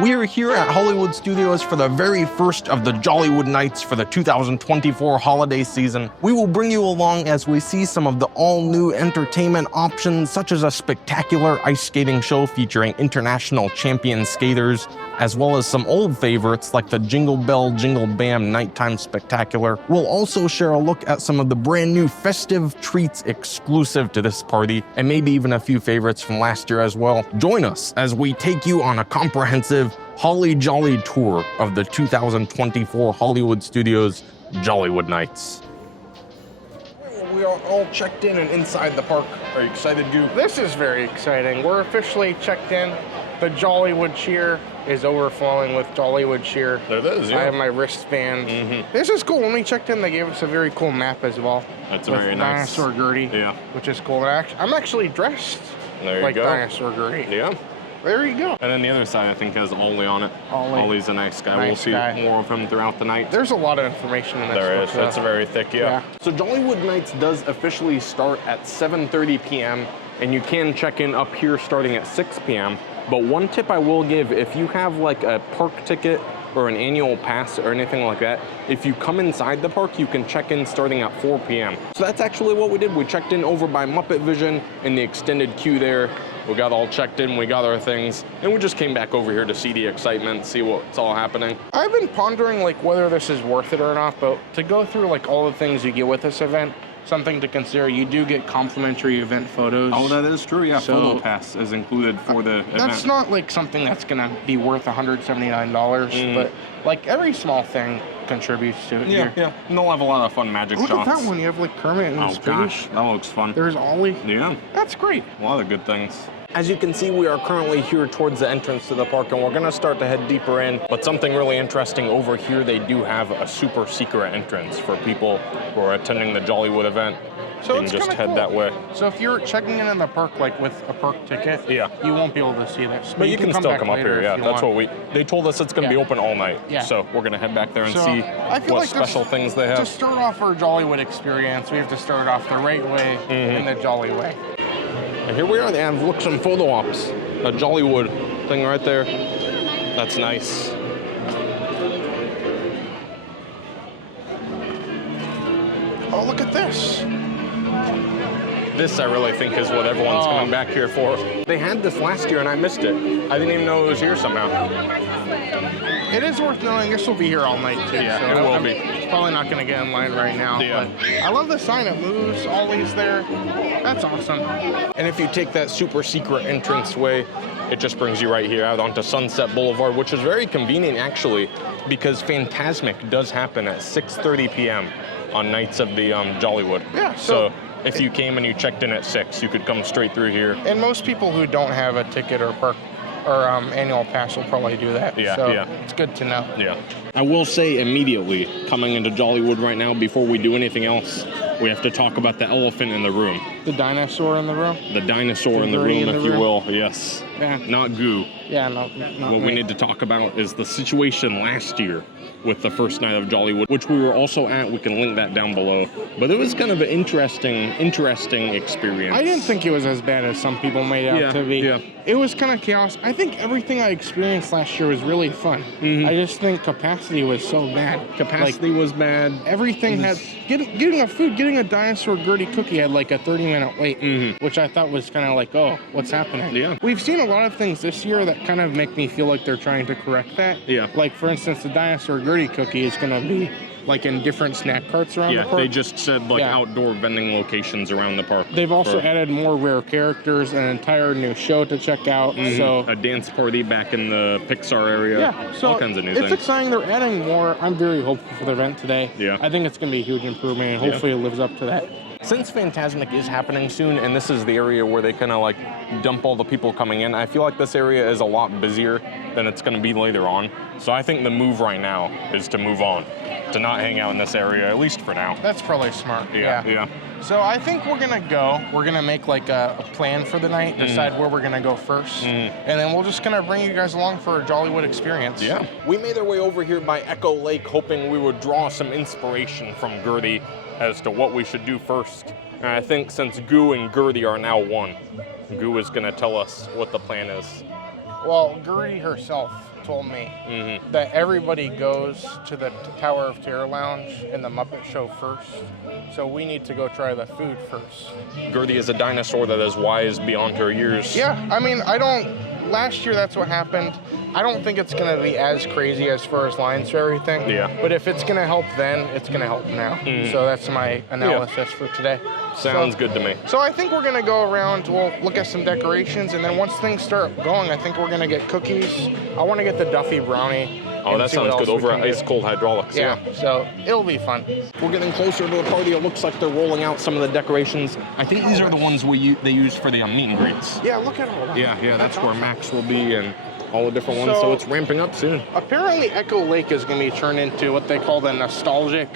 We are here at Hollywood Studios for the very first of the Jollywood Nights for the 2024 holiday season. We will bring you along as we see some of the all-new entertainment options, such as a spectacular ice skating show featuring international champion skaters, as well as some old favorites like the Jingle Bell, Jingle Bam Nighttime Spectacular. We'll also share a look at some of the brand new festive treats exclusive to this party, and maybe even a few favorites from last year as well. Join us as we take you on a comprehensive Holly Jolly tour of the 2024 Hollywood Studios Jollywood Nights. We are all checked in and inside the park. Are you excited, Goo? This is very exciting. We're officially checked in. The Jollywood cheer is overflowing with Jollywood cheer. There it is, yeah. I have my wristband. This is cool. When we checked in, they gave us a very cool map as well. That's very nice. Dinosaur Gertie, yeah, which is cool. I'm actually dressed like Dinosaur Gertie. Yeah. There you go. And then the other side, I think, has Ollie on it. Ollie's a nice guy. We'll see more of him throughout the night. There's a lot of information in this. There is. It's very thick, yeah. So Jollywood Nights does officially start at 7:30 p.m. and you can check in up here starting at 6 p.m. But one tip I will give, if you have like a park ticket or an annual pass or anything like that, if you come inside the park, you can check in starting at 4 p.m. So that's actually what we did. We checked in over by Muppet Vision in the extended queue there. We got all checked in, we got our things, and we just came back over here to see the excitement, see what's all happening. I've been pondering like whether this is worth it or not, but to go through like all the things you get with this event, something to consider, you do get complimentary event photos. Oh, that is true, yeah. So, photo pass is included for the event. That's not like something that's gonna be worth $179, but like every small thing contributes to it. Yeah. And they'll have a lot of fun magic shots. Look at that one, you have like Kermit and Spooky. Gosh, that looks fun. There's Ollie. Yeah. That's great. A lot of good things. As you can see, we are currently here towards the entrance to the park, and we're gonna start to head deeper in. But something really interesting over here, they do have a super secret entrance for people who are attending the Jollywood event. So you can just head that way. So if you're checking in the park like with a park ticket, you won't be able to see this. But you can still come up here, yeah. That's what they told us it's gonna be open all night. Yeah. So we're gonna head back there and see what special things they have. To start off our Jollywood experience, we have to start off the right way in the Jolly way. And here we are, they have, look, some photo ops. A Jollywood thing right there. That's nice. Oh, look at this. This, I really think, is what everyone's coming back here for. They had this last year and I missed it. I didn't even know it was here somehow. It is worth knowing this will be here all night too. Yeah, so it will be. Probably not gonna get in line right now. Yeah. But I love the sign, it moves, Ollie's there. That's awesome. And if you take that super secret entrance way, it just brings you right here out onto Sunset Boulevard, which is very convenient actually, because Fantasmic does happen at 6:30 p.m. on nights of the Jollywood. Yeah. So if you came and you checked in at 6, you could come straight through here. And most people who don't have a ticket or park or annual pass will probably do that. Yeah, so yeah. It's good to know. Yeah. I will say immediately, coming into Jollywood right now, before we do anything else, we have to talk about the elephant in the room. The dinosaur in the room? The dinosaur in the room, if you will, yes. Yeah. Not Goo. Yeah, not What we need to talk about is the situation last year with the first night of Jollywood, which we were also at. We can link that down below. But it was kind of an interesting experience. I didn't think it was as bad as some people made out to be. Yeah. It was kind of chaos. I think everything I experienced last year was really fun. I just think capacity was so bad. Capacity was bad. Everything had... Getting a Dinosaur Gertie cookie had like a 30-minute wait, which I thought was kind of like, oh, what's happening? Yeah. We've seen a lot of things this year that kind of make me feel like they're trying to correct that. Yeah. Like, for instance, the Dinosaur Gertie cookie is going to be like in different snack carts around the park. They just said like outdoor vending locations around the park. They've also added more rare characters, an entire new show to check out. So a dance party back in the Pixar area. Yeah, so all kinds of new things. It's exciting. They're adding more. I'm very hopeful for the event today. Yeah. I think it's going to be a huge improvement, and hopefully it lives up to that. Since Fantasmic is happening soon, and this is the area where they kind of like dump all the people coming in, I feel like this area is a lot busier than it's going to be later on. So I think the move right now is to move on, to not hang out in this area, at least for now. That's probably smart. Yeah. So I think we're going to go. We're going to make like a plan for the night, decide where we're going to go first, and then we're just going to bring you guys along for a Jollywood experience. Yeah. We made our way over here by Echo Lake, hoping we would draw some inspiration from Gertie as to what we should do first. And I think since Goo and Gertie are now one, Goo is going to tell us what the plan is. Well, Gertie herself told me that everybody goes to the Tower of Terror Lounge and the Muppet Show first. So we need to go try the food first. Gertie is a dinosaur that is wise beyond her years. Yeah, I mean, last year that's what happened. I don't think it's going to be as crazy as far as lines for everything. Yeah. But if it's going to help then, it's going to help now. So that's my analysis for today. Sounds good to me. So I think we're going to go around, we'll look at some decorations, and then once things start going, I think we're going to get cookies. I want to get the Duffy brownie. Oh, that sounds good. Over at Ice Cold Hydraulics. Yeah, so it'll be fun. We're getting closer to the party. It looks like they're rolling out some of the decorations. I think these are the ones they used for the meet and greets. Yeah, look at all that. Yeah, that's where Max will be and all the different ones. So it's ramping up soon. Apparently, Echo Lake is going to be turned into what they call the nostalgic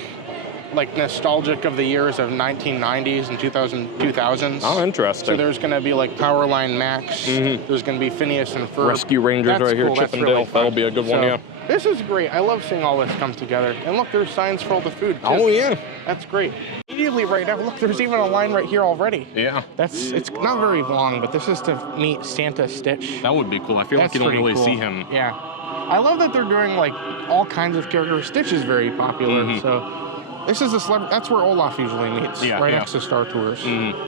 of the years of 1990s and 2000s. Oh, interesting. So there's going to be like Powerline Max. There's going to be Phineas and Ferb. Rescue Rangers right here, Chip and Dale. That'll be a good one, yeah. This is great. I love seeing all this come together. And look, there's signs for all the food, too. Oh, yeah. That's great. Immediately right now, look, there's even a line right here already. Yeah. It's not very long, but this is to meet Santa Stitch. That would be cool. I feel like you don't really see him. Yeah. I love that they're doing like all kinds of characters. Stitch is very popular, so this is that's where Olaf usually meets, next to Star Tours.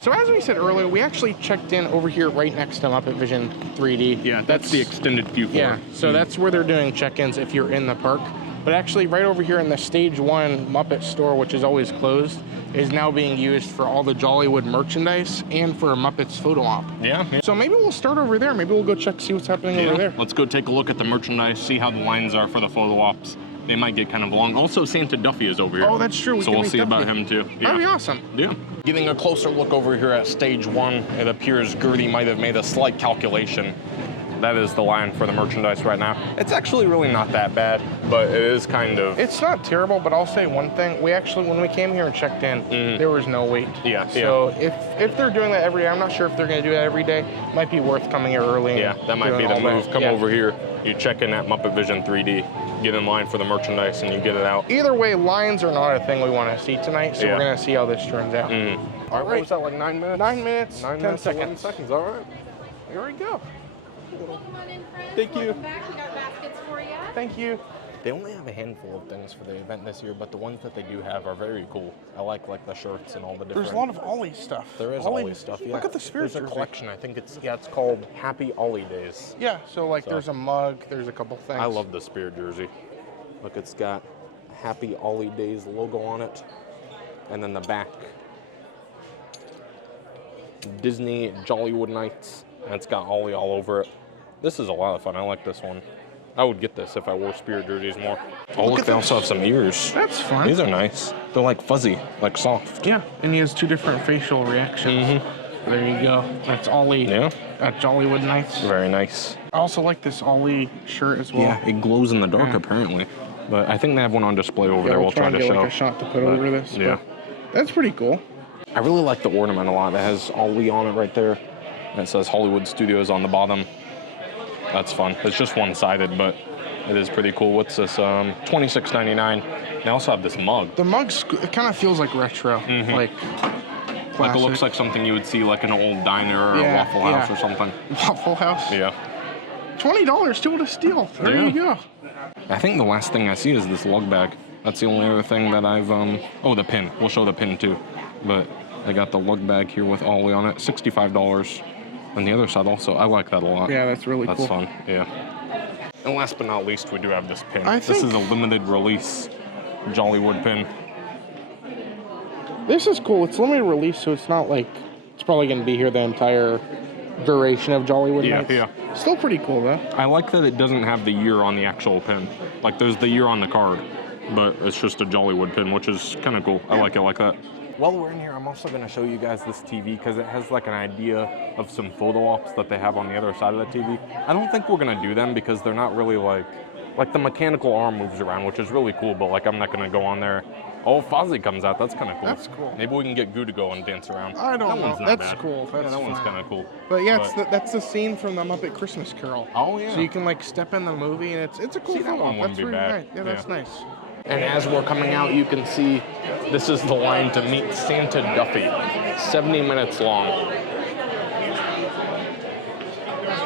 So as we said earlier, we actually checked in over here right next to Muppet Vision 3D. Yeah, that's the extended view for it. So that's where they're doing check-ins if you're in the park. But actually right over here in the Stage 1 Muppet store, which is always closed, is now being used for all the Jollywood merchandise and for a Muppets photo op. Yeah. So maybe we'll start over there. Maybe we'll go see what's happening over there. Let's go take a look at the merchandise, see how the lines are for the photo ops. They might get kind of long. Also, Santa Duffy is over here. Oh, that's true. So we'll see about him too. Yeah. That'd be awesome. Yeah. Getting a closer look over here at Stage 1, it appears Gertie might have made a slight calculation. That is the line for the merchandise right now. It's actually really not that bad, but it is kind of... It's not terrible, but I'll say one thing. We actually, when we came here and checked in, there was no wait. Yeah. So if they're doing that every day, I'm not sure if they're going to do that every day. It might be worth coming here early. Yeah, that might be the move. Come over here, you check in at Muppet Vision 3D, get in line for the merchandise, and you get it out. Either way, lines are not a thing we want to see tonight, so we're going to see how this turns out. All right, what was that, like 9 minutes? 9 minutes, 9 10 minutes, seconds. 11 seconds, all right. Here we go. Come on in, friends. Thank you. Welcome back. We got baskets for you. Thank you. They only have a handful of things for the event this year, but the ones that they do have are very cool. I like the shirts and all the different... There's a lot of Ollie stuff. There is Ollie stuff, yeah. Look at the Spirit There's a jersey. collection. I think it's called Happy Ollie Days. Yeah, so there's a mug, there's a couple things. I love the Spirit jersey. Look, it's got Happy Ollie Days logo on it. And then the back, Disney Jollywood Nights. And it's got Ollie all over it. This is a lot of fun. I like this one. I would get this if I wore Spirit jerseys more. Oh, look, they also have some ears. That's fun. These are nice. They're like fuzzy, like soft. Yeah, and he has two different facial reactions. There you go. That's Ollie at Jollywood Nights. Very nice. I also like this Ollie shirt as well. Yeah, it glows in the dark apparently. But I think they have one on display over there. We'll try to get show. Like a shot to put over this. Yeah. That's pretty cool. I really like the ornament a lot. It has Ollie on it right there. And it says Hollywood Studios on the bottom. That's fun. It's just one-sided, but it is pretty cool. What's this? $26.99. They also have this mug. The mug's, it kind of feels like retro. Like it looks like something you would see like in an old diner or a Waffle House or something. Waffle House? Yeah. $20 too, what a steal. There you go. I think the last thing I see is this lug bag. That's the only other thing that I've, oh, the pin. We'll show the pin too. But I got the lug bag here with Ollie on it, $65. And the other side also, I like that a lot. Yeah, that's really cool. That's fun, yeah. And last but not least, we do have this pin. I This think is a limited release Jollywood pin. this is cool. It's limited release, so it's not like, it's probably going to be here the entire duration of Jollywood Nights. Yeah. Still pretty cool, though. I like that it doesn't have the year on the actual pin. Like, there's the year on the card, but it's just a Jollywood pin, which is kind of cool. I like it like that. While we're in here, I'm also going to show you guys this TV because it has like an idea of some photo ops that they have on the other side of the TV. I don't think we're going to do them because they're not really like the mechanical arm moves around, which is really cool, but like I'm not going to go on there. Oh, Fozzie comes out. That's kind of cool. That's cool. Maybe we can get Goo to go and dance around. I don't that know. One's not That's bad. cool. That's that one's fine. kind of cool. But yeah, that's the scene from the Muppet Christmas Carol. Oh yeah. So you can like step in the movie, and it's a cool See, that photo. one wouldn't That's be really bad. nice. Yeah, that's nice. And as we're coming out, you can see this is the line to meet Santa Duffy. 70 minutes long.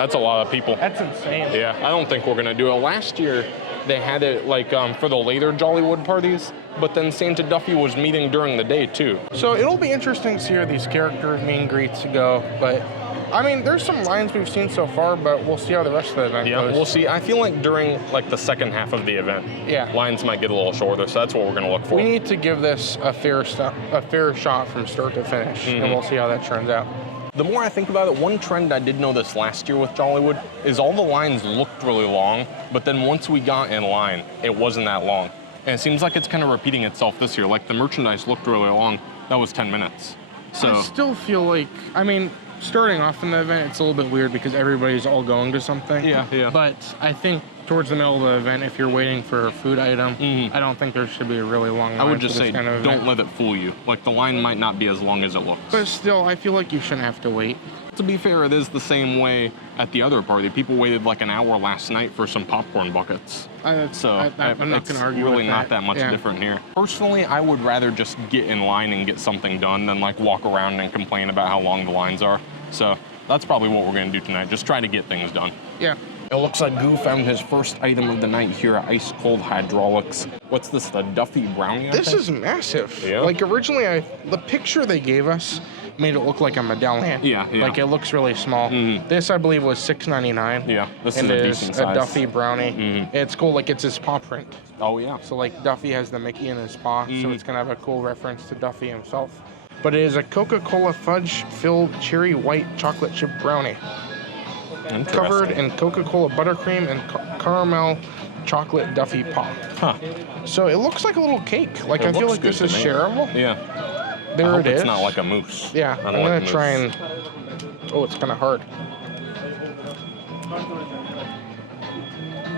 That's a lot of people. That's insane. Yeah, I don't think we're gonna do it. Last year, they had it like for the later Jollywood parties, but then Santa Duffy was meeting during the day too. So it'll be interesting to see how these character meet and greets go, but I mean, there's some lines we've seen so far, but we'll see how the rest of the event goes. We'll see. I feel like during like the second half of the event, lines might get a little shorter, so that's what we're gonna look for. We need to give this a fair shot from start to finish, and we'll see how that turns out. The more I think about it, one trend I did notice last year with Jollywood is all the lines looked really long, but then once we got in line, it wasn't that long. And it seems like it's kind of repeating itself this year. Like the merchandise looked really long. That was 10 minutes. So I still feel like, I mean, starting off in the event, it's a little bit weird because everybody's all going to something. Yeah. But I think towards the middle of the event, if you're waiting for a food item, I don't think there should be a really long line. I would just say, kind of don't let it fool you. Like the line might not be as long as it looks. But still, I feel like you shouldn't have to wait. To be fair, it is the same way at the other party. People waited like an hour last night for some popcorn buckets. I'm not going to argue really with not that much different here. Personally, I would rather just get in line and get something done than like walk around and complain about how long the lines are. So that's probably what we're going to do tonight. Just try to get things done. Yeah. It looks like Goo found his first item of the night here at Ice Cold Hydraulics. What's this, the Duffy Brownie? This is massive. Yeah. Like originally, the picture they gave us made it look like a medallion. Yeah. Like it looks really small. This, I believe, was $6.99. Yeah, this and is a it decent is size. a Duffy brownie. It's cool, like it's his paw print. Oh yeah. So like Duffy has the Mickey in his paw, so it's gonna have a cool reference to Duffy himself. But it is a Coca-Cola fudge-filled cherry white chocolate chip brownie. Covered in Coca-Cola buttercream and caramel chocolate Duffy pop. Huh. So it looks like a little cake. Like I feel like this is shareable. Yeah. There I hope it is. it's not like a mousse. Yeah, I'm gonna try and. Oh, it's kind of hard.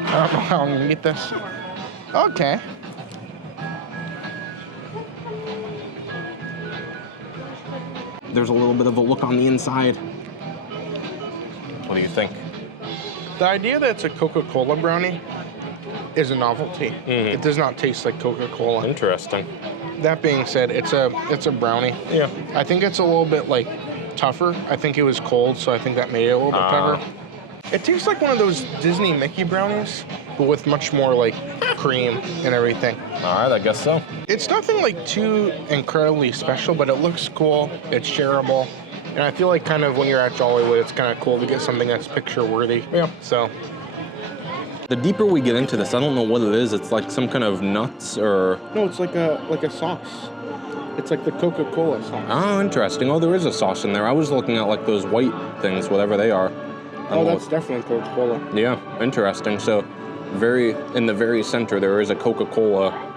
I don't know how I'm gonna get this. Okay. There's a little bit of a look on the inside. What do you think? The idea that it's a Coca-Cola brownie is a novelty. It does not taste like Coca-Cola. Interesting. That being said, it's a brownie. Yeah. I think it's a little bit like tougher. I think it was cold, so I think that made it a little bit tougher. It tastes like one of those Disney Mickey brownies, but with much more like cream and everything. All right, I guess so. It's nothing like too incredibly special, but it looks cool. It's shareable. And I feel like kind of when you're at Jollywood, it's kind of cool to get something that's picture worthy. Yeah. So. The deeper we get into this, I don't know what it is. It's like some kind of nuts or... No, it's like a sauce. It's like the Coca-Cola sauce. Oh, interesting. Oh, there is a sauce in there. I was looking at like those white things, whatever they are. Oh, that's definitely Coca-Cola. Yeah, interesting. So in the very center, there is a Coca-Cola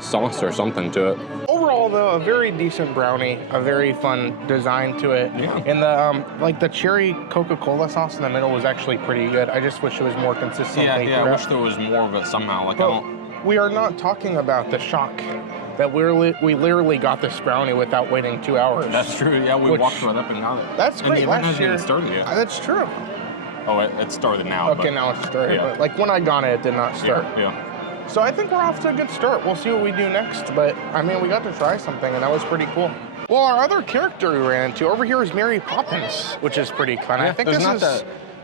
sauce or something to it. Overall, though, a very decent brownie, a very fun design to it. Yeah. And the like the cherry Coca-Cola sauce in the middle was actually pretty good. I just wish it was more consistent. Yeah, I wish there was more of it somehow. Like but we are not talking about the shock that we literally got this brownie without waiting 2 hours. That's true. Yeah, we walked right up and got it. That's great. And the event hasn't even started yet. That's true. Oh, it started now. Okay, now it's started. Yeah. But like when I got it did not start. Yeah. So I think we're off to a good start. We'll see what we do next. But I mean, we got to try something, and that was pretty cool. Well, our other character we ran into over here is Mary Poppins, which is pretty fun. I think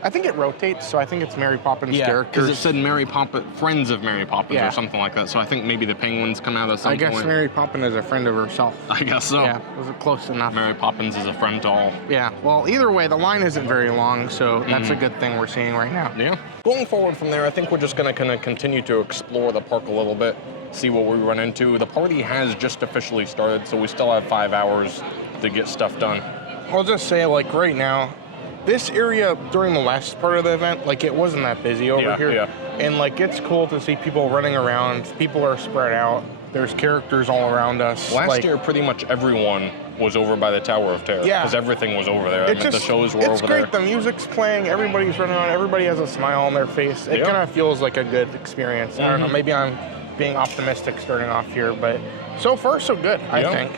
I think it rotates, so I think it's Mary Poppins characters. Because it said Mary Poppins, Friends of Mary Poppins or something like that. So I think maybe the penguins come out at some point. I guess Mary Poppins is a friend of herself. I guess so. Yeah, was it close enough? Mary Poppins is a friend to all. Yeah, well, either way, the line isn't very long, so that's a good thing we're seeing right now. Yeah. Going forward from there, I think we're just going to kind of continue to explore the park a little bit, see what we run into. The party has just officially started, so we still have 5 hours to get stuff done. I'll just say, like, right now, this area during the last part of the event, like, it wasn't that busy over here. Yeah. And, like, it's cool to see people running around. People are spread out. There's characters all around us. Last year, pretty much everyone was over by the Tower of Terror. Yeah. Because everything was over there. The shows were over there. It's great. The music's playing. Everybody's running around. Everybody has a smile on their face. It kind of feels like a good experience. I don't know. Maybe I'm being optimistic starting off here, but so far, so good, I think.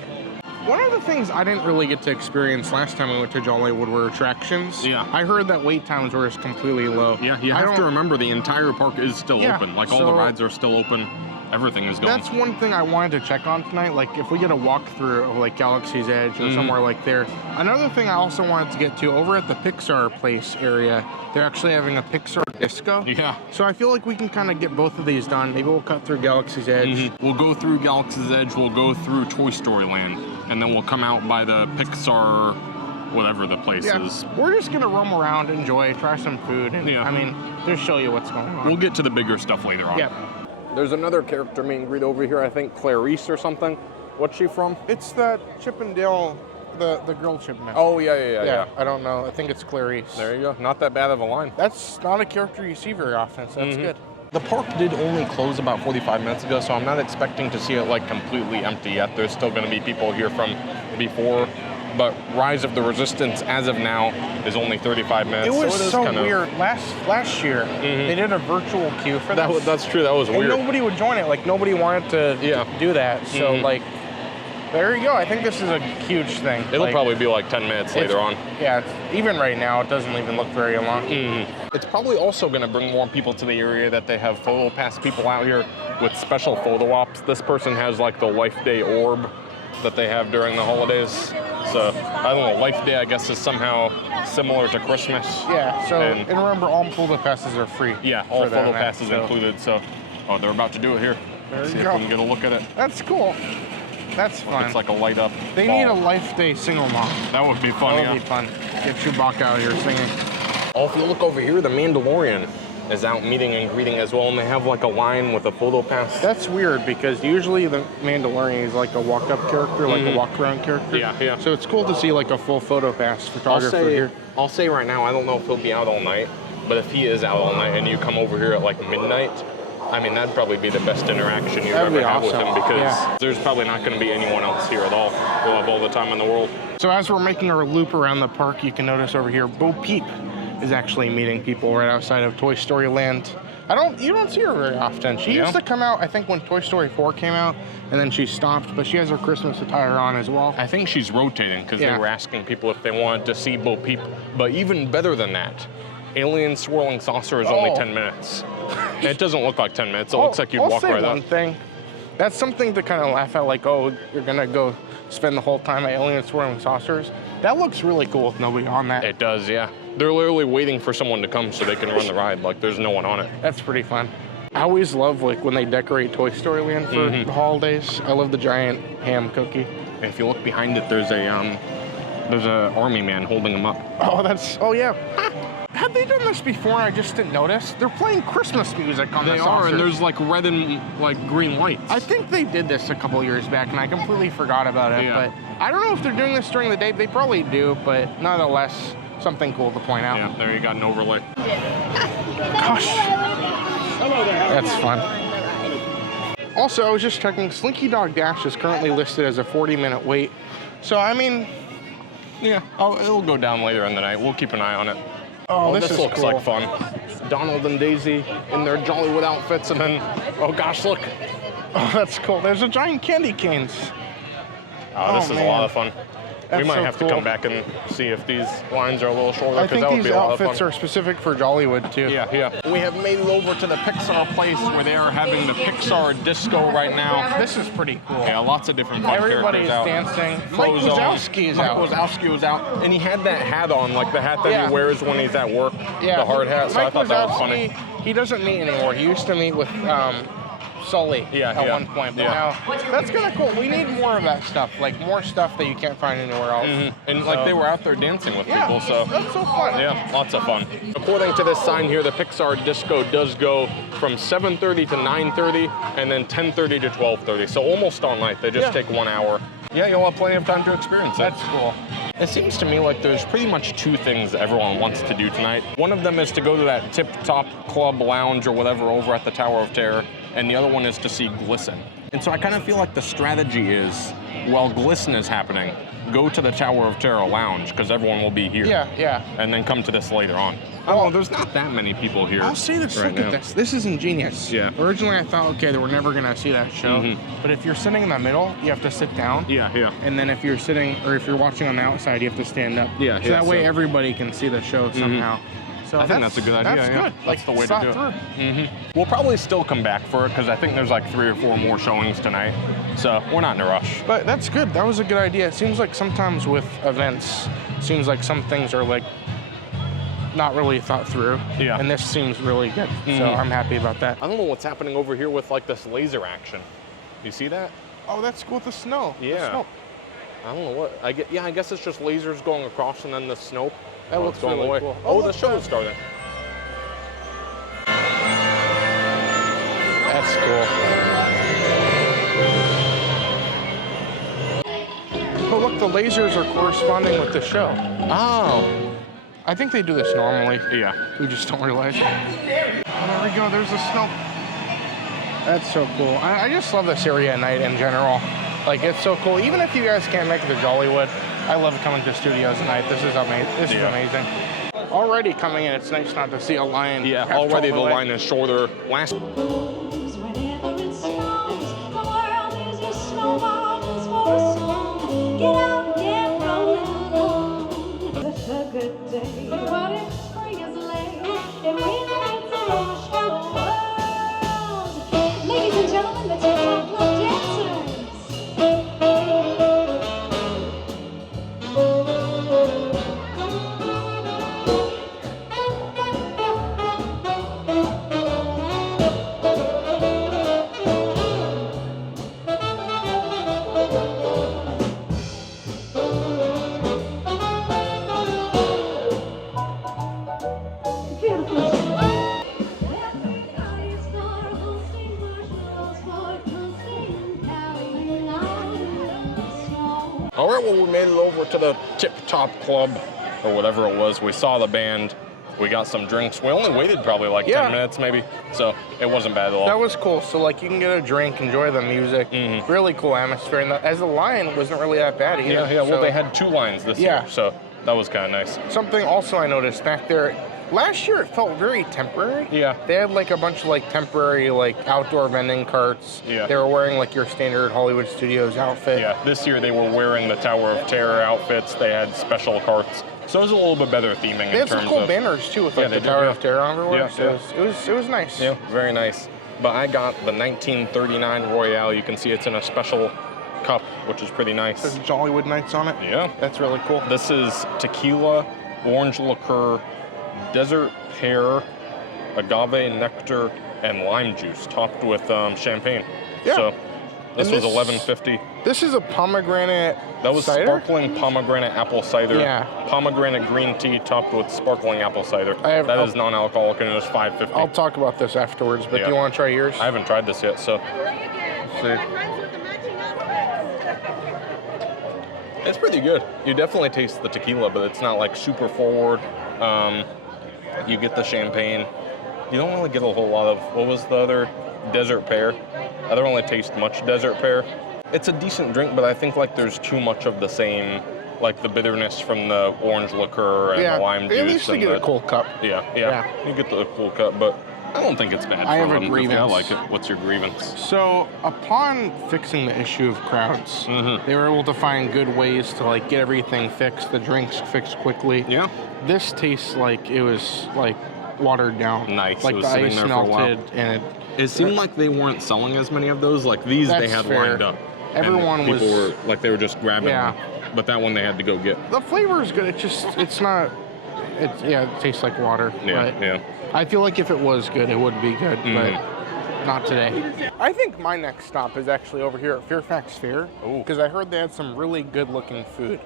One of the things I didn't really get to experience last time we went to Jollywood were attractions. Yeah. I heard that wait times were completely low. Yeah, you have to remember the entire park is still open. Like all the rides are still open. everything is going. That's one thing I wanted to check on tonight. Like, if we get a walkthrough of like Galaxy's Edge or somewhere like there. Another thing I also wanted to get to, over at the Pixar Place area, they're actually having a Pixar disco. Yeah. So I feel like we can kind of get both of these done. Maybe we'll cut through Galaxy's Edge. We'll go through Galaxy's Edge, we'll go through Toy Story Land, and then we'll come out by the Pixar, whatever the place is. We're just gonna roam around, enjoy, try some food, and I mean, just show you what's going on. We'll get to the bigger stuff later on. Yeah. There's another character meet and greet over here, I think Clarice or something. What's she from? It's the Chip and Dale, the grilled chipmunk. Oh, yeah. I don't know. I think it's Clarice. There you go. Not that bad of a line. That's not a character you see very often, so that's good. The park did only close about 45 minutes ago, so I'm not expecting to see it like completely empty yet. There's still going to be people here from before. But Rise of the Resistance, as of now, is only 35 minutes. It was so kind of weird. Last year, they did a virtual queue for that. That's true. That was weird. And nobody would join it. Like, nobody wanted to do that. So, like, there you go. I think this is a huge thing. It'll probably be like 10 minutes later on. Yeah, even right now, it doesn't even look very long. It's probably also going to bring more people to the area that they have photo pass people out here with special photo ops. This person has like the Life Day orb that they have during the holidays. So, I don't know, Life Day, I guess, is somehow similar to Christmas. Yeah, so, and remember, all photo passes are free. Yeah, all photo passes included, so, they're about to do it here. Let's see if we can get a look at it. That's cool. That's fun. It's like a light up They ball. need a Life Day sing-along. That would be fun, That would be fun. Get Chewbacca out here singing. Oh, if you look over here, the Mandalorian is out meeting and greeting as well, and they have like a line with a photo pass. That's weird because usually the Mandalorian is like a walk-up character, like a walk-around character. Yeah. So it's cool to see like a full photo pass photographer here. I'll say right now, I don't know if he'll be out all night, but if he is out all night and you come over here at like midnight, I mean, that'd probably be the best interaction you ever have with him because there's probably not going to be anyone else here at all. We'll have all the time in the world. So as we're making our loop around the park, you can notice over here, Bo Peep is actually meeting people right outside of Toy Story Land. You don't see her very often. She used to come out, I think, when Toy Story 4 came out, and then she stopped, but she has her Christmas attire on as well. I think she's rotating because they were asking people if they wanted to see Bo Peep. But even better than that, Alien Swirling Saucer is only 10 minutes. It doesn't look like 10 minutes. It looks like you'd walk right up. One thing. That's something to kind of laugh at, like, oh, you're going to go spend the whole time at Alien Swirling Saucers. That looks really cool with nobody on that. It does, yeah. They're literally waiting for someone to come so they can run the ride. Like, there's no one on it. That's pretty fun. I always love, like, when they decorate Toy Story Land for the holidays. I love the giant ham cookie. And if you look behind it, there's a army man holding him up. Oh, yeah. Had they done this before and I just didn't notice? They're playing Christmas music on the saucers. They are, and there's like red and like green lights. I think they did this a couple years back and I completely forgot about it. But I don't know if they're doing this during the day. They probably do, but nonetheless, something cool to point out. Yeah, there you got an overlay. Gosh. That's fun. Also, I was just checking, Slinky Dog Dash is currently listed as a 40-minute wait. So, I mean, yeah, it'll go down later in the night. We'll keep an eye on it. Oh, this looks cool. like fun. Donald and Daisy in their Jollywood outfits, and then, oh gosh, look. Oh, that's cool. There's a giant candy canes. Oh, this is a lot of fun. We might have to come back and see if these lines are a little shorter, because that would be a lot of fun. I think these outfits are specific for Jollywood, too. Yeah. We have made it over to the Pixar Place where they are having the Pixar Disco right now. This is pretty cool. Yeah, lots of different fun Everybody's characters dancing. Mike Wazowski is out. Mike Wazowski was out, and he had that hat on, like the hat that he wears when he's at work, the hard hat, so I thought that was funny. He doesn't meet anymore. He used to meet with Sully at one point, but now that's kind of cool. We need more of that stuff, like more stuff that you can't find anywhere else. And like they were out there dancing with people, so that's so fun. Yeah, lots of fun. According to this sign here, the Pixar Disco does go from 7:30 to 9:30, and then 10:30 to 12:30. So almost all night. They just take 1 hour. Yeah, you'll have plenty of time to experience it. That's cool. It seems to me like there's pretty much two things everyone wants to do tonight. One of them is to go to that Tip Top Club Lounge or whatever over at the Tower of Terror, and the other one is to see Glisten. And so I kind of feel like the strategy is, while Glisten is happening, go to the Tower of Terror Lounge, because everyone will be here. Yeah. And then come to this later on. Oh, there's not that many people here. I'll say this, right look now. at this. This is ingenious. Yeah. Originally, I thought, okay, that we're never going to see that show. But if you're sitting in the middle, you have to sit down. Yeah. And then if you're sitting, or if you're watching on the outside, you have to stand up. So that way everybody can see the show somehow. So I think that's a good idea. That's yeah. good. That's the way to thought do it. through. We'll probably still come back for it because I think there's like 3 or 4 more showings tonight. So we're not in a rush. But that's good. That was a good idea. It seems like sometimes with events, seems like some things are like not really thought through. Yeah. And this seems really good. So I'm happy about that. I don't know what's happening over here with like this laser action. You see that? Oh, that's cool with the snow. Yeah. The snow. I don't know what. I guess it's just lasers going across and then the snow. That looks going really away. cool. Oh, the look, show is starting. That's cool. But look, the lasers are corresponding with the show. Oh. I think they do this normally. Yeah. We just don't realize it. Oh, there we go. There's the snow. That's so cool. I just love this area at night in general. Like, it's so cool. Even if you guys can't make it to Jollywood, I love coming to studios at night. This is amazing. This is amazing. Already coming in, it's nice not to see a line. Yeah, already the line is shorter. Last. Whenever it snows, the world is your snowball is for a song. Get out, get rolling on. It's a good day. What if spring is late? And we need to rush the world. Ladies and gentlemen, the TikTok Club dancers. All right, well, we made it over to the Tip Top Club, or whatever it was. We saw the band. We got some drinks. We only waited probably like 10 minutes maybe, so it wasn't bad at all. That was cool. So, like, you can get a drink, enjoy the music. Really cool atmosphere. And as the line wasn't really that bad either. Yeah, well, they had 2 lines this year, so that was kind of nice. Something also I noticed back there, last year it felt very temporary. Yeah. They had like a bunch of like temporary like outdoor vending carts. Yeah. They were wearing like your standard Hollywood Studios outfit. Yeah, this year they were wearing the Tower of Terror outfits. They had special carts. So it was a little bit better theming They in had some terms cool of... banners too with like Yeah, the they Tower did, of Terror everywhere. Yeah, So it was nice. Yeah, very nice. But I got the 1939 Royale. You can see it's in a special cup, which is pretty nice. There's Jollywood Nights on it. Yeah. That's really cool. This is tequila, orange liqueur, desert pear, agave nectar, and lime juice, topped with champagne. Yeah. So this And was $11.50. This is a pomegranate That was cider? sparkling pomegranate apple cider. Yeah. Pomegranate green tea topped with sparkling apple cider. I'll- That is non-alcoholic and it was $5.50. I'll talk about this afterwards, but Yeah. do you want to try yours? I haven't tried this yet, so it's pretty good. You definitely taste the tequila, but it's not like super forward. You get the champagne. You don't really get a whole lot of, what was the other? Desert pear. I don't really taste much desert pear. It's a decent drink, but I think like there's too much of the same, like the bitterness from the orange liquor and the lime juice. At least you and get a the- cool cup. Yeah. You get the cool cup, but I don't think it's bad. I have a $11.50. grievance. I like it. What's your grievance? So, upon fixing the issue of crowds, they were able to find good ways to like get everything fixed, the drinks fixed quickly. Yeah. This tastes like it was like watered down. Nice. Like It was the sitting ice there for a while. melted and It seemed like they weren't selling as many of those. Like these, they That's had fair. lined up. Everyone and people was- were like they were just grabbing Yeah. them. But that one they had to go get. the flavor is good. It's not. It tastes like water. Yeah, but yeah. I feel like if it was good, it would be good, Mm-hmm. but not today. I think my next stop is actually over here at Fairfax Fair Ooh. because I heard they had some really good-looking food.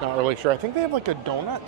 Not really sure. I think they have like a donut.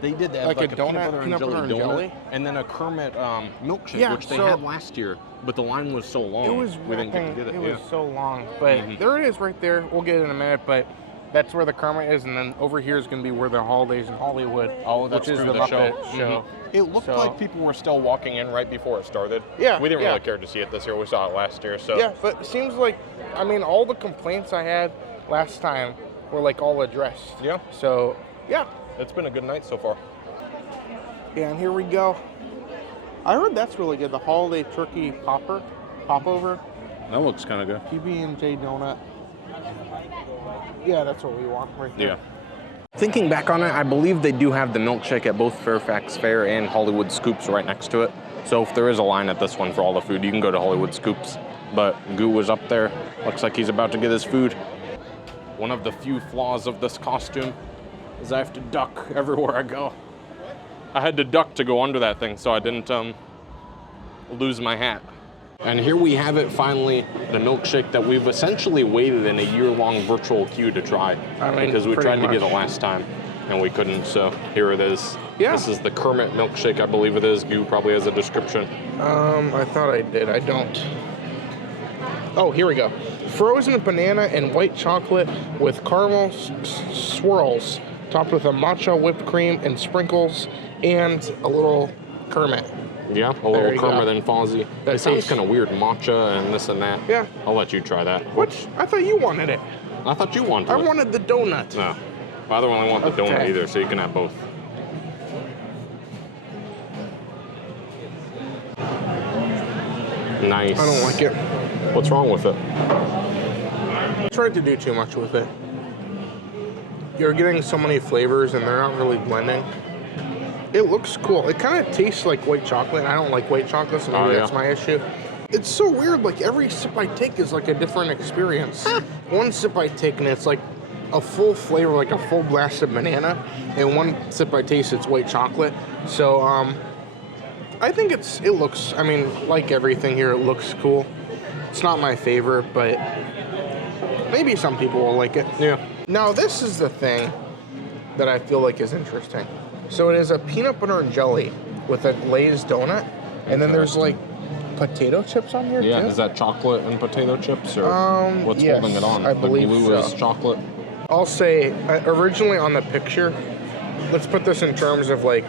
They did that, Like a donut, peanut butter and jelly? and then a Kermit milkshake, Yeah, which they so- had last year, but the line was so long. It was we didn't get to wrapping, get it. it yeah. was so long, but there it is right there. We'll get it in a minute, but that's where the Kermit is, and then over here is going to be where the Holidays in Hollywood, Oh, that's which is through the the Muppet show. show. It looked So- like people were still walking in right before it started. Yeah, We didn't yeah. really care to see it this year. We saw it last year, so. Yeah, but it seems like, I mean, all the complaints I had last time were like all addressed. Yeah. So, yeah. It's been a good night so far. Yeah, and here we go. I heard that's really good. The holiday turkey popover, That looks kind of good. PB&J donut. Yeah, that's what we want right there. Yeah. Thinking back on it, I believe they do have the milkshake at both Fairfax Fair and Hollywood Scoops right next to it. So if there is a line at this one for all the food, you can go to Hollywood Scoops. But Goo was up there. Looks like he's about to get his food. One of the few flaws of this costume is I have to duck everywhere I go. I had to duck to go under that thing so I didn't lose my hat. And here we have it finally, the milkshake that we've essentially waited in a year-long virtual queue to try. Because we tried to get it last time and we couldn't, so here it is. Yeah. This is the Kermit milkshake, I believe it is. Goo probably has a description. I thought I did, I don't. Oh, here we go. Frozen banana and white chocolate with caramel swirls, topped with a matcha whipped cream and sprinkles, and a little Kermit. Yeah, a little Kermit and Fozzie. It sounds kind of weird, matcha and this and that. Yeah. I'll let you try that. What? I thought you wanted it. I thought you wanted it. I wanted the donut. No, I don't really want the donut either, so you can have both. Nice. I don't like it. What's wrong with it? I tried to do too much with it. You're getting so many flavors and they're not really blending. It looks cool. It kind of tastes like white chocolate. I don't like white chocolate, so maybe that's my issue. It's so weird, like every sip I take is like a different experience. One sip I take and it's like a full flavor, like a full blast of banana, and one sip I taste, it's white chocolate. So I think it looks, I mean, like everything here, it looks cool. It's not my favorite, but maybe some people will like it. Yeah. Now this is the thing that I feel like is interesting. So it is a peanut butter and jelly with a glazed donut, and then there's like potato chips on here too? Is that chocolate and potato chips, or what's yes, holding it on? I believe the glue is chocolate. I'll say, originally on the picture, let's put this in terms of like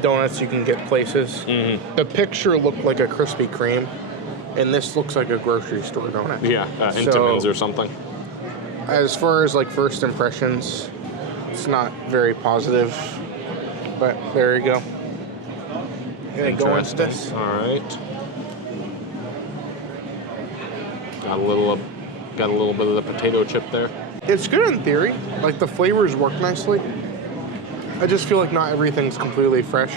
donuts you can get places. The picture looked like a Krispy Kreme, and this looks like a grocery store donut. Yeah, Intamin's or something. As far as like first impressions, it's not very positive, but there you go. Gonna go into this. All right. Got a little bit of the potato chip there. It's good in theory. Like the flavors work nicely. I just feel like not everything's completely fresh.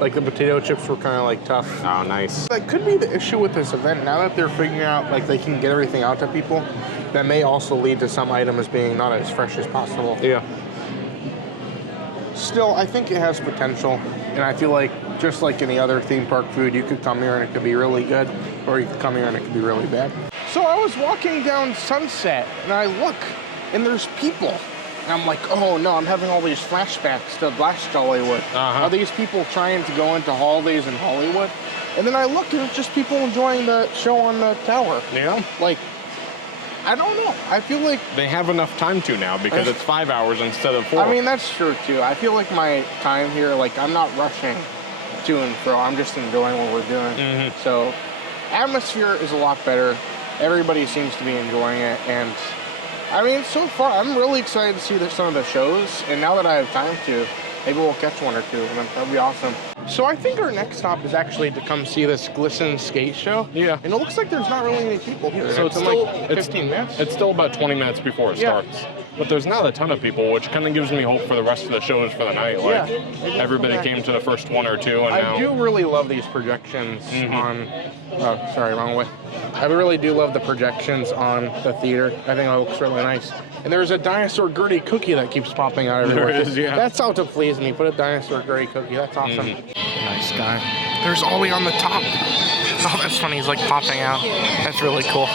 Like the potato chips were kind of like tough. Oh, nice. That could be the issue with this event. Now that they're figuring out like they can get everything out to people, that may also lead to some items being not as fresh as possible. Yeah. Still, I think it has potential, and I feel like just like any other theme park food, you could come here and it could be really good, or you could come here and it could be really bad. So I was walking down Sunset, and I look, and there's people. And I'm like, oh no, I'm having all these flashbacks to last Jollywood. Are these people trying to go into holidays in Hollywood? And then I look, and it's just people enjoying the show on the tower. Yeah. Like, I don't know. I feel like they have enough time to now because it's 5 hours instead of 4. I mean, that's true too. I feel like my time here, like I'm not rushing to and fro. I'm just enjoying what we're doing. So, atmosphere is a lot better. Everybody seems to be enjoying it, and I mean, so far, I'm really excited to see some of the shows. And now that I have time to, maybe we'll catch one or two, and that'd be awesome. So I think our next stop is actually to come see this Glisten skate show. Yeah. And it looks like there's not really any people here. So it's in still like 15 minutes. It's still about 20 minutes before it starts. But there's not a ton of people, which kind of gives me hope for the rest of the shows for the night. Like everybody came to the first one or two, and now I do really love these projections on. Oh, sorry, wrong way. I really do love the projections on the theater. I think it looks really nice. And there's a dinosaur Gertie cookie that keeps popping out everywhere. There is, yeah. That's how to please me. Put a dinosaur Gertie cookie. That's awesome. Nice guy. There's Ollie on the top. Oh, that's funny. He's like popping out. That's really cool.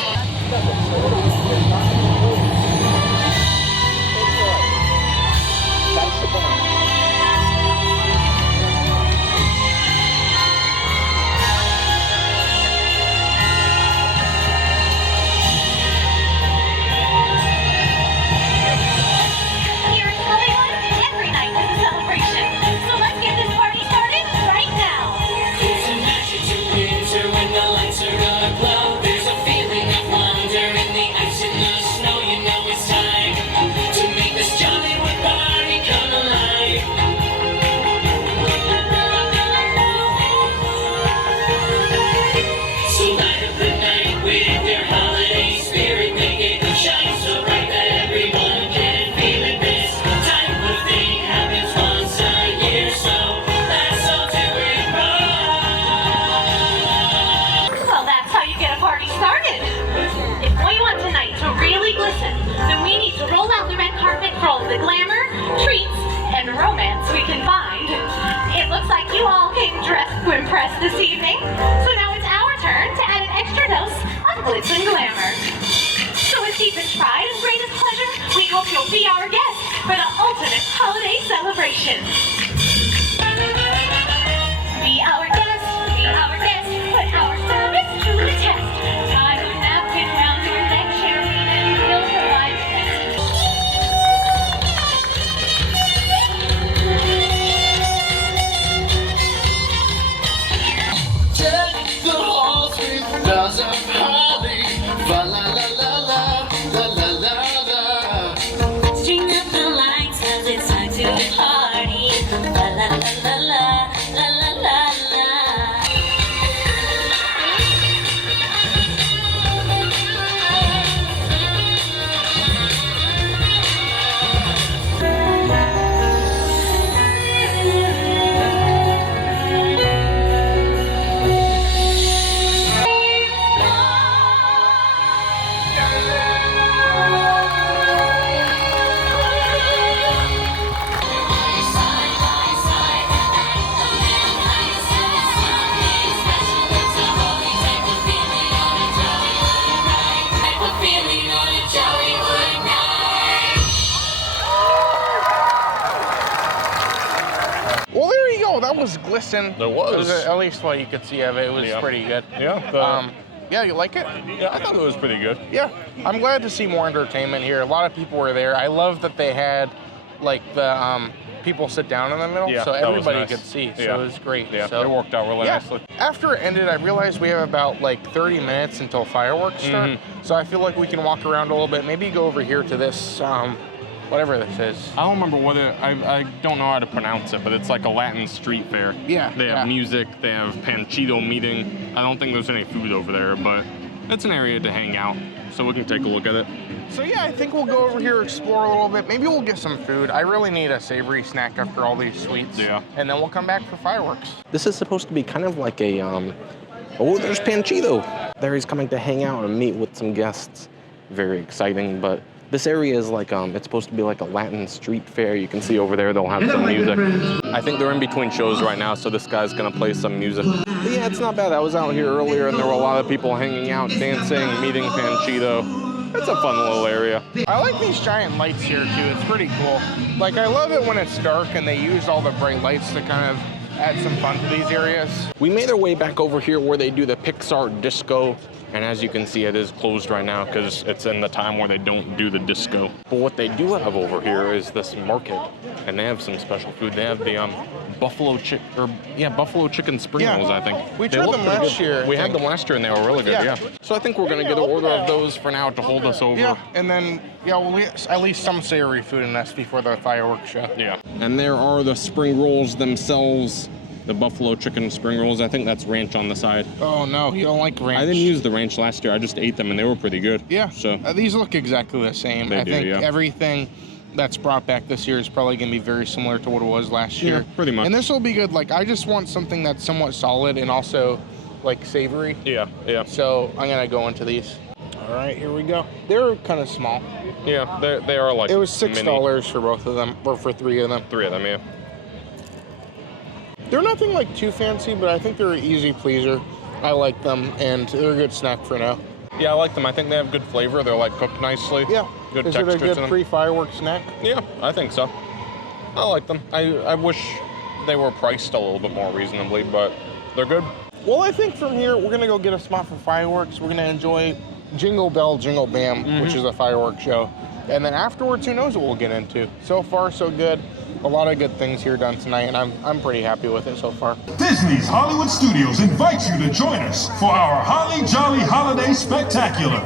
There's a feeling of wonder in the ice in the snow. the glamour, treats, and romance we can find. It looks like you all came dressed to impress this evening, so now it's our turn to add an extra dose of glitz and glamour. So with deepest pride and greatest pleasure, we hope you'll be our guest for the ultimate holiday celebration. Be our guest, put our service to the test. Tie a napkin round your neck, Cheerlead, and we'll provide the rest. Deck the halls with boughs of holly. Fa la la la la, la la la la. String up the lights as it's time to party. La la la la la, la la la la. Well, there you go. That was Glisten. There was. At least what you could see of it. It was pretty good. Yeah. Yeah, you like it? Yeah, I thought it was pretty good. Yeah. I'm glad to see more entertainment here. A lot of people were there. I love that they had like the people sit down in the middle, Yeah, so that was everybody nice. could see. So Yeah. it was great. Yeah, so, it worked out really nicely. After it ended, I realized we have about like 30 minutes until fireworks start. So I feel like we can walk around a little bit. Maybe go over here to this, whatever this is. I don't remember what I don't know how to pronounce it, but it's like a Latin street fair. Yeah, They have music, they have pancito meeting. I don't think there's any food over there, but it's an area to hang out, so we can take a look at it. So yeah, I think we'll go over here, explore a little bit. Maybe we'll get some food. I really need a savory snack after all these sweets. Yeah. And then we'll come back for fireworks. This is supposed to be kind of like a, oh, there's Panchito. There he's coming to hang out and meet with some guests. Very exciting, but this area is like, it's supposed to be like a Latin street fair. You can see over there, they'll have some music. I think they're in between shows right now, so this guy's gonna play some music. But yeah, it's not bad. I was out here earlier and there were a lot of people hanging out, dancing, meeting Panchito. It's a fun little area. I like these giant lights here too. It's pretty cool. Like, I love it when it's dark and they use all the bright lights to kind of add some fun to these areas. We made our way back over here where they do the Pixar disco. And as you can see, it is closed right now because it's in the time where they don't do the disco. But what they do have over here is this market, and they have some special food. They have the buffalo chicken spring rolls, I think. We They tried look them pretty last good. year, I We had think. them last year, and they were really good. Yeah. So I think we're gonna get an order of those for now to hold us over. Yeah, and then, yeah, we'll get at least some savory food in us before the fireworks show. Yeah. And there are the spring rolls themselves. The buffalo chicken spring rolls. I think that's ranch on the side. Oh no, you don't like ranch. I didn't use the ranch last year. I just ate them and they were pretty good. Yeah, So these look exactly the same. They I do, think yeah. everything that's brought back this year is probably going to be very similar to what it was last year. pretty much. And this will be good. Like, I just want something that's somewhat solid and also like savory. yeah. So I'm going to go into these. All right, here we go. They're kind of small. Yeah, they are like It was $6 mini. for both of them, or for 3 of them. 3 of them, yeah. They're nothing like too fancy, but I think they're an easy pleaser. I like them, and they're a good snack for now. Yeah, I like them. I think they have good flavor. They're like cooked nicely. Yeah. Good Is it texture a to good them. pre-fireworks snack? Yeah, I think so. I like them. I wish they were priced a little bit more reasonably, but they're good. Well, I think from here, we're gonna go get a spot for fireworks. We're gonna enjoy Jingle Bell, Jingle Bam, which is a fireworks show. And then afterwards, who knows what we'll get into. So far, so good. A lot of good things here done tonight, and I'm pretty happy with it so far. Disney's Hollywood Studios invites you to join us for our Holly Jolly Holiday Spectacular.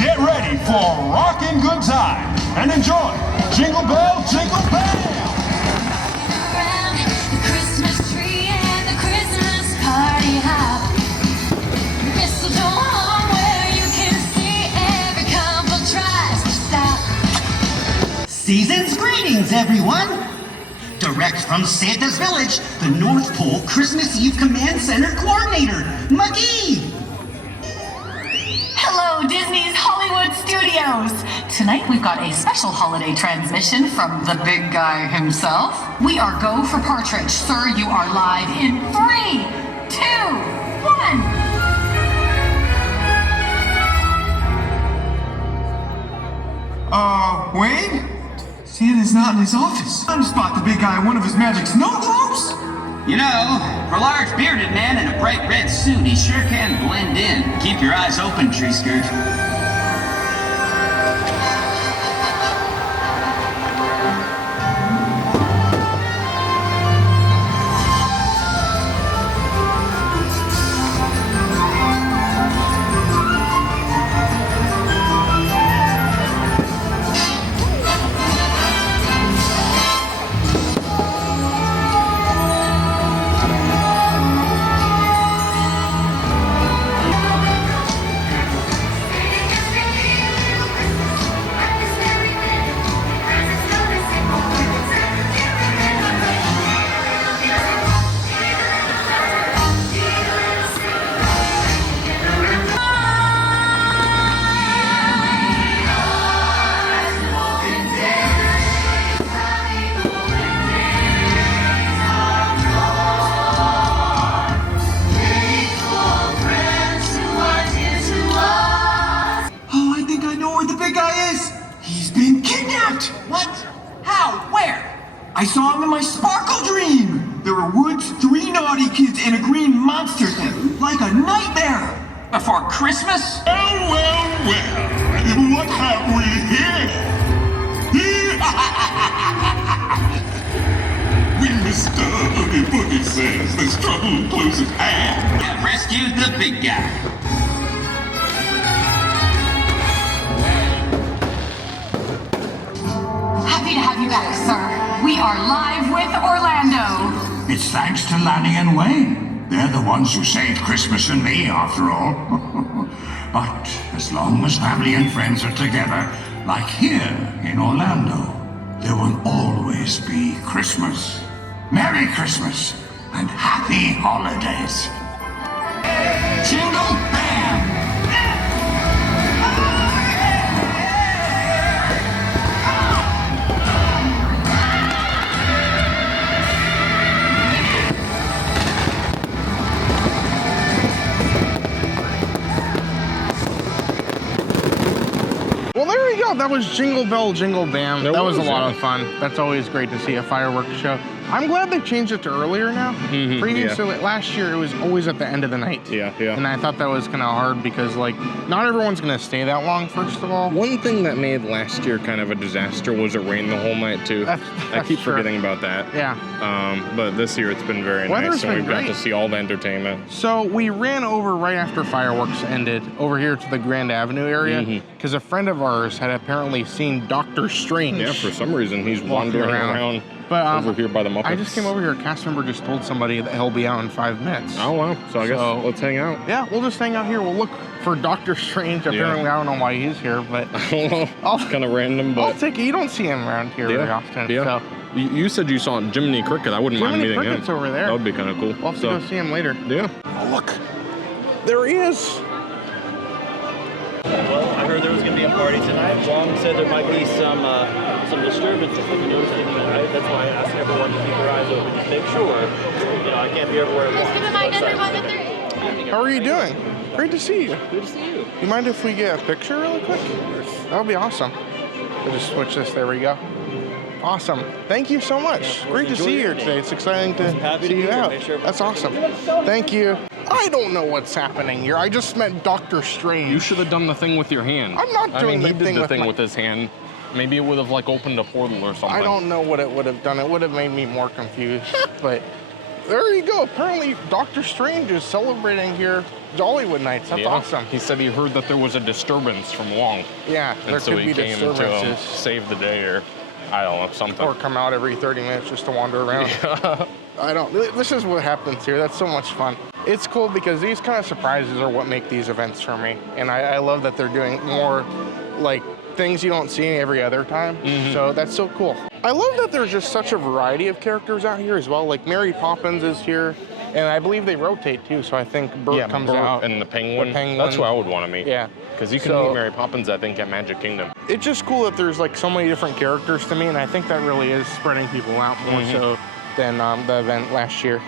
Get ready for a rockin' good time and enjoy Jingle Bell, Jingle Bam! The Christmas tree and the Christmas party hop. Mistletoe on where you can see every couple tries to stop. Season's greetings, everyone! Direct from Santa's Village, the North Pole Christmas Eve Command Center Coordinator, McGee! Hello Hello, Disney's Hollywood Studios. Tonight we've got a special holiday transmission from the big guy himself. We are Go for Partridge. Sir, you are live in 3, 2, 1. Wayne? Santa's not in his office. Time to spot the big guy in one of his magic snow globes? You know, for a large bearded man in a bright red suit, he sure can blend in. Keep your eyes open, tree skirt. I saw him in my sparkle dream! There were woods, 3 naughty kids, and a green monster thing, like a nightmare! Before Christmas? Well, what have we here? When Mr. Oogie Boogie says there's trouble close at hand. I've rescued the big guy. Happy to have you back, sir. We are live with Orlando. It's thanks to Lanny and Wayne. They're the ones who saved Christmas and me, after all. But as long as family and friends are together, like here in Orlando, there will always be Christmas. Merry Christmas and happy holidays. Jingle bam! Well, there we go. That was Jingle Bell, Jingle Bam. That was a lot yeah. of fun. That's always great to see a fireworks show. I'm glad they changed it to earlier now. Previously, last year, it was always at the end of the night. Yeah. And I thought that was kind of hard because, like, not everyone's going to stay that long, first of all. One thing that made last year kind of a disaster was it rained the whole night, too. I keep forgetting about that. Yeah. But this year it's been very Weather's nice, and been we've got great. to see all the entertainment. So we ran over right after fireworks ended over here to the Grand Avenue area because a friend of ours had apparently seen Doctor Strange. Yeah, for some reason he's walking wandering around But, over here by the Muppets. I just came over here. A cast member just told somebody that he'll be out in 5 minutes. Oh, wow. So I guess let's hang out. Yeah, we'll just hang out here. We'll look for Doctor Strange. Apparently, I don't know why he's here, but I don't know. It's kind of random, but I'll take it. You don't see him around here very often. Yeah. So. You said you saw Jiminy Cricket. I wouldn't mind meeting him. Cricket's over there. That would be kind of cool. We'll have to go see him later. Yeah. Oh, look. There he is. Well, I heard there was going to be a party tonight. Wong said there might be some disturbances if you noticed anything, right? That's why I asked everyone to keep their eyes open. Just make sure. You know, I can't be everywhere at once. Just remind everyone that they're... How are you doing? Great to see you. Good to see you. You mind if we get a picture really quick? That would be awesome. We'll just switch this. There we go. Awesome. Thank you so much. Great to see you here today. It's exciting to see you out. That's awesome. Thank you. I don't know what's happening here. I just met Doctor Strange. You should have done the thing with your hand. I'm not doing he the did thing the with thing my... with his hand. Maybe it would have like opened a portal or something. I don't know what it would have done. It would have made me more confused. But there you go. Apparently, Doctor Strange is celebrating here Jollywood Nights. That's awesome. He said he heard that there was a disturbance from Wong. Yeah, there and so could he be came disturbances. to save the day, or I don't know, something. Or come out every 30 minutes just to wander around. Yeah. I don't. This is what happens here. That's so much fun. It's cool because these kind of surprises are what make these events for me. And I love that they're doing more like things you don't see every other time. So that's so cool. I love that there's just such a variety of characters out here as well. Like Mary Poppins is here. And I believe they rotate too, so I think Bert comes out. And the penguin. The penguin. That's what I would want to meet. Yeah. Because you can meet Mary Poppins, I think, at Magic Kingdom. It's just cool that there's like so many different characters to me, and I think that really is spreading people out more so than the event last year.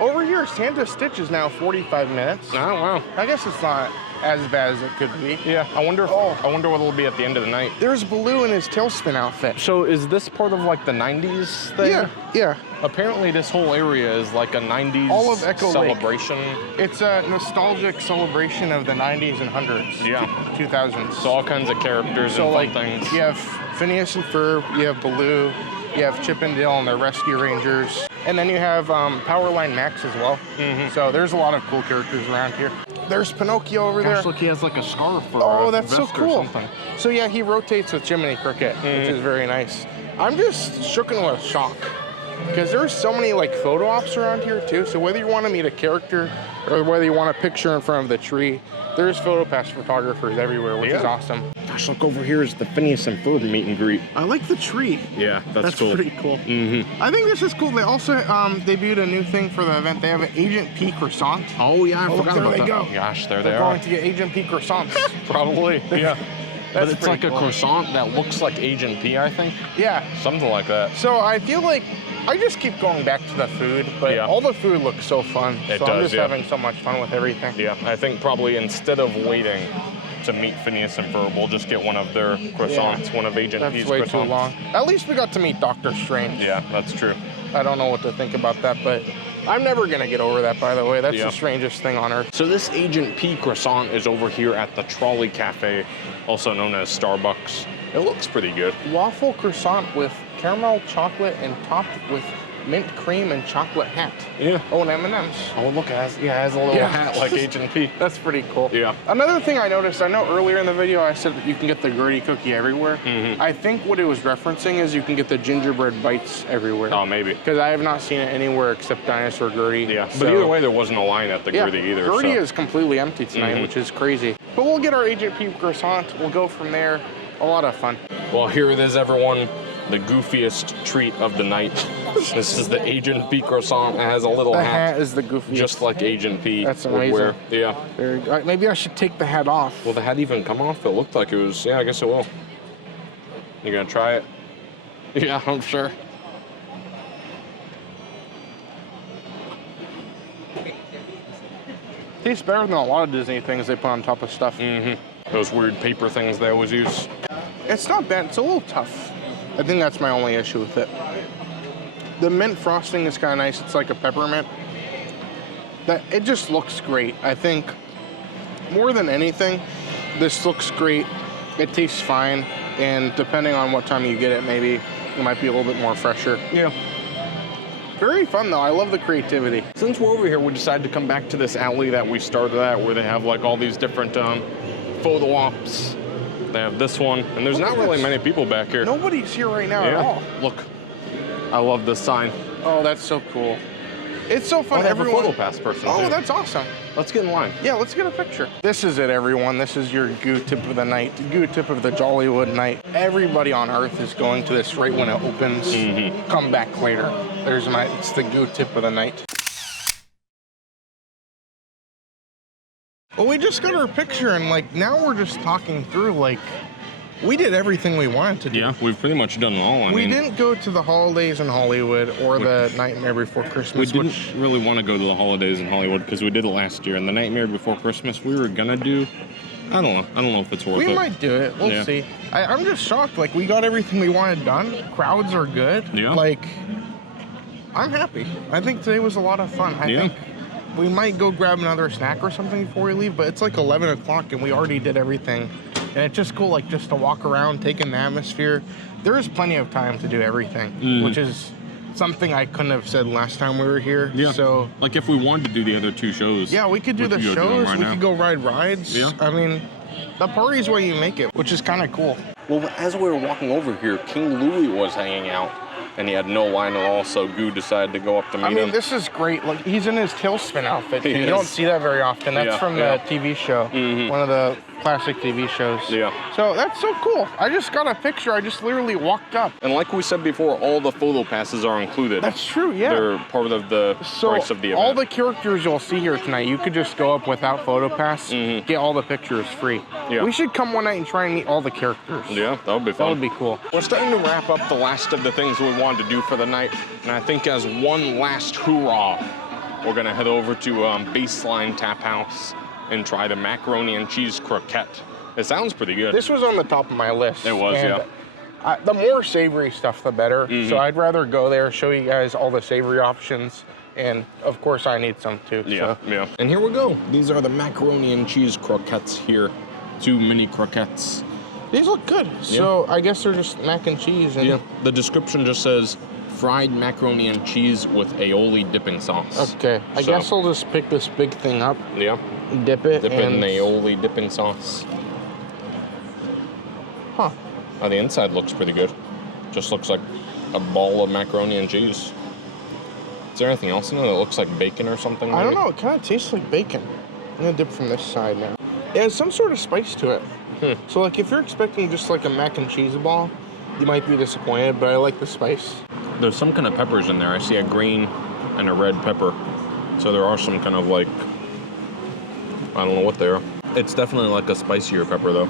Over here, Santa Stitch is now 45 minutes. Oh, wow. I guess it's not as bad as it could be. Yeah, I wonder what it'll be at the end of the night. There's Baloo in his tailspin outfit. So is this part of like the 90s thing? Yeah, yeah. Apparently this whole area is like a 90s All of Echo celebration. Lake. It's a nostalgic celebration of the 90s and 100s. Yeah. 2000s. So all kinds of characters and fun things. You have Phineas and Ferb, you have Baloo, you have Chip and Dale and their Rescue Rangers, and then you have Powerline Max as well. So there's a lot of cool characters around here. There's Pinocchio over there. Look, he has like a scarf or oh, a that's so vest or cool. something. So yeah, he rotates with Jiminy Cricket, which is very nice. I'm just shooken with shock because there's so many like photo ops around here too. So whether you want to meet a character or whether you want a picture in front of the tree, there's PhotoPass photographers everywhere, which is awesome. Gosh, look over here is the Phineas and Ferb meet and greet. I like the tree. Yeah, that's cool. Pretty cool. I think this is cool. They also debuted a new thing for the event. They have an Agent P croissant. Oh yeah, I forgot about that. There they go. Gosh, there They're they going are. to get Agent P croissants. Probably. Yeah. But it's like cool. a croissant that looks like Agent P, I think. Yeah. Something like that. So I feel like I just keep going back to the food, but all the food looks so fun. It so does, I'm just having so much fun with everything. Yeah, I think probably instead of waiting to meet Phineas and Ferb, we'll just get one of their croissants, one of Agent P's croissants. That's way too long. At least we got to meet Doctor Strange. Yeah, that's true. I don't know what to think about that, but I'm never gonna get over that, by the way. That's the strangest thing on earth. So this Agent P croissant is over here at the Trolley Cafe, also known as Starbucks. It looks pretty good. Waffle croissant with caramel chocolate and topped with mint cream and chocolate hat. Yeah. Oh, and M&M's. Oh, look, it has a little hat like Agent P. That's pretty cool. Yeah. Another thing I noticed, I know earlier in the video I said that you can get the Gertie cookie everywhere. I think what it was referencing is you can get the gingerbread bites everywhere. Oh, maybe. Because I have not seen it anywhere except Dinosaur Gertie. Yeah, but either way, there wasn't a line at the Gertie either. Gertie is completely empty tonight, which is crazy. But we'll get our Agent P croissant. We'll go from there. A lot of fun. Well, here it is, everyone. The goofiest treat of the night. This is the Agent P croissant. It has a little hat. The hat is the goofiest. Just like Agent P That's would amazing. wear. Yeah. Very good. Maybe I should take the hat off. Will the hat even come off? It looked like it was. Yeah, I guess it will. You gonna try it? Yeah, I'm sure. Tastes better than a lot of Disney things they put on top of stuff. Those weird paper things they always use. It's not bad. It's a little tough. I think that's my only issue with it. The mint frosting is kind of nice. It's like a peppermint. It just looks great. I think more than anything, this looks great. It tastes fine. And depending on what time you get it, maybe it might be a little bit more fresher. Yeah. Very fun though. I love the creativity. Since we're over here, we decided to come back to this alley that we started at where they have like all these different photo ops. They have this one, and there's not really many people back here. Nobody's here right now at all. Look, I love this sign. Oh, that's so cool. It's so fun. Oh, they have a everyone. PhotoPass person. Oh, too. that's awesome. Let's get in line. Yeah, let's get a picture. This is it, everyone. This is your goo tip of the night, goo tip of the Jollywood night. Everybody on Earth is going to this right when it opens. Come back later. It's the goo tip of the night. Well, we just got our picture, and like now we're just talking through like we did everything we wanted to do. Yeah, we've pretty much done it all. We didn't go to the holidays in Hollywood or the Nightmare Before Christmas. We didn't really want to go to the holidays in Hollywood because we did it last year, and the Nightmare Before Christmas we were gonna do. I don't know. I don't know if it's worth it. We might do it. We'll see. I'm just shocked. Like we got everything we wanted done. Crowds are good. Yeah. Like I'm happy. I think today was a lot of fun. I think we might go grab another snack or something before we leave, but it's like 11 o'clock and we already did everything. And it's just cool, like just to walk around, take in the atmosphere. There is plenty of time to do everything, which is something I couldn't have said last time we were here. Yeah. So, like if we wanted to do the other two shows. yeah, we could do the shows. We could go ride rides. Yeah. I mean, the party's where you make it, which is kind of cool. Well, as we were walking over here, King Louie was hanging out. And he had no line at all, so Goo decided to go up to meet him. I mean, this is great. Like, he's in his tailspin outfit. You don't see that very often. That's from the TV show. One of the classic TV shows. Yeah. So that's so cool. I just got a picture. I just literally walked up. And like we said before, all the photo passes are included. That's true, yeah. They're part of the price of the event. All the characters you'll see here tonight, you could just go up without photo pass, get all the pictures free. Yeah. We should come one night and try and meet all the characters. Yeah, that would be fun. That would be cool. We're starting to wrap up the last of the things we wanted to do for the night. And I think as one last hoorah, we're gonna head over to Baseline Tap House and try the macaroni and cheese croquette. It sounds pretty good. This was on the top of my list. It was, and yeah. The more savory stuff, the better. So I'd rather go there, show you guys all the savory options. And of course I need some too. Yeah, so. yeah. And here we go. These are the macaroni and cheese croquettes here. 2 mini croquettes. These look good. So I guess they're just mac and cheese. And The description just says fried macaroni and cheese with aioli dipping sauce. Okay. I guess I'll just pick this big thing up. Yeah. Dip it. Dip it in aioli dipping sauce. Huh. Oh, the inside looks pretty good. Just looks like a ball of macaroni and cheese. Is there anything else in it that looks like bacon or something? I don't know. It kind of tastes like bacon. I'm gonna dip from this side now. It has some sort of spice to it. So like if you're expecting just like a mac and cheese ball, you might be disappointed, but I like the spice. There's some kind of peppers in there. I see a green and a red pepper. So there are some kind of like, I don't know what they are. It's definitely like a spicier pepper though.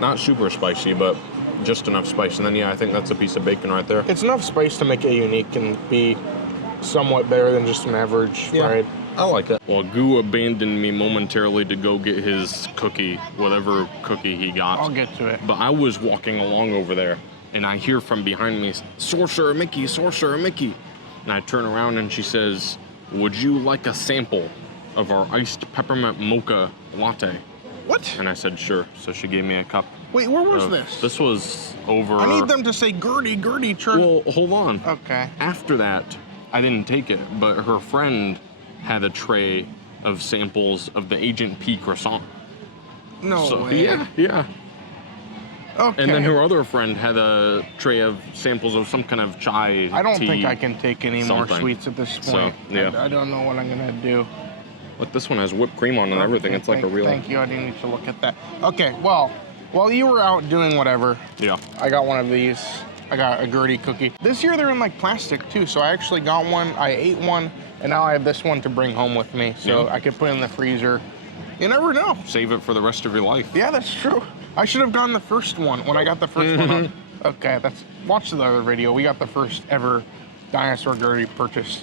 Not super spicy, but just enough spice. And then yeah, I think that's a piece of bacon right there. It's enough spice to make it unique and be somewhat better than just an average fried. I like it. Well, Goo abandoned me momentarily to go get his cookie, whatever cookie he got. I'll get to it. But I was walking along over there, and I hear from behind me, Sorcerer Mickey, Sorcerer Mickey. And I turn around and she says, would you like a sample of our iced peppermint mocha latte? What? And I said, sure. So she gave me a cup. Wait, where was this? This was over... I need them to say Gertie, churn. Well, hold on. Okay. After that, I didn't take it, but her friend had a tray of samples of the Agent P croissant. No way. Yeah. Okay. And then her other friend had a tray of samples of some kind of chai I don't tea, think I can take any more something. sweets at this point. So, yeah. I don't know what I'm gonna do. Look, this one has whipped cream on and everything. It's like a real... Thank you, I didn't need to look at that. Okay, well, while you were out doing whatever, I got one of these. I got a Gertie cookie. This year they're in like plastic too, so I actually got one, I ate one, and now I have this one to bring home with me, so I could put it in the freezer. You never know. Save it for the rest of your life. Yeah, that's true. I should have gotten the first one when I got the first one. Okay, watch the other video. We got the first ever dinosaur Gertie purchased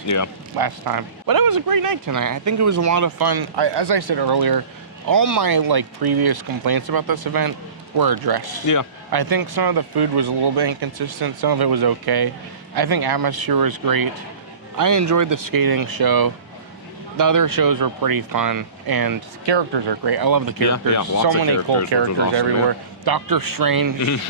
last time. But it was a great night tonight. I think it was a lot of fun. As I said earlier, all my like previous complaints about this event were addressed. Yeah. I think some of the food was a little bit inconsistent. Some of it was okay. I think atmosphere was great. I enjoyed the skating show. The other shows were pretty fun, and characters are great. I love the characters. Yeah, so many cool characters awesome, everywhere. Doctor Strange.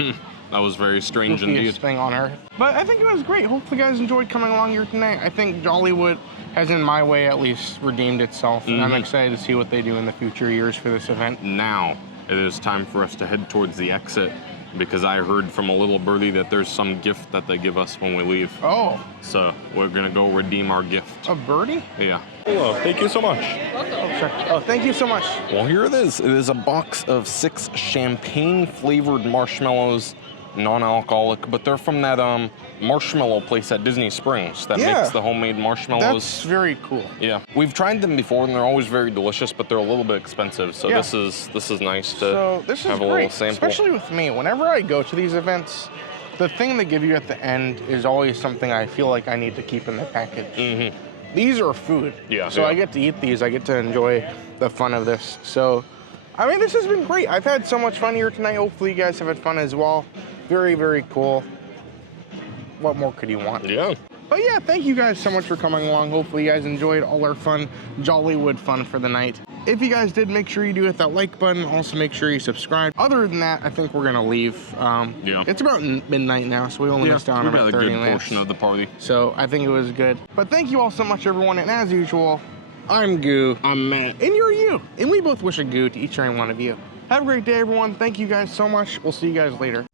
That was very strange indeed. Thing on Earth. But I think it was great. Hopefully you guys enjoyed coming along here tonight. I think Jollywood has, in my way at least, redeemed itself. And I'm excited to see what they do in the future years for this event. Now, it is time for us to head towards the exit, because I heard from a little birdie that there's some gift that they give us when we leave. Oh. So we're gonna go redeem our gift. A birdie? Yeah. Hello, thank you so much. Oh, thank you so much. Well, here it is. It is a box of 6 champagne-flavored marshmallows, non-alcoholic, but they're from that marshmallow place at Disney Springs that makes the homemade marshmallows. That's very cool. Yeah, we've tried them before, and they're always very delicious, but they're a little bit expensive. So this is nice to have a little sample. Especially with me. Whenever I go to these events, the thing they give you at the end is always something I feel like I need to keep in the package. These are food. Yeah. So I get to eat these. I get to enjoy the fun of this. So, I mean, this has been great. I've had so much fun here tonight. Hopefully you guys have had fun as well. Very, very cool. What more could you want? Yeah. But yeah, thank you guys so much for coming along. Hopefully you guys enjoyed all our fun, Jollywood fun for the night. If you guys did, make sure you do hit that like button. Also make sure you subscribe. Other than that, I think we're gonna leave. It's about midnight now, so we only missed out on about 30 minutes. We got a good portion of the party. So I think it was good. But thank you all so much, everyone. And as usual, I'm Goo. I'm Matt. And you're you. And we both wish a Goo to each and every one of you. Have a great day, everyone. Thank you guys so much. We'll see you guys later.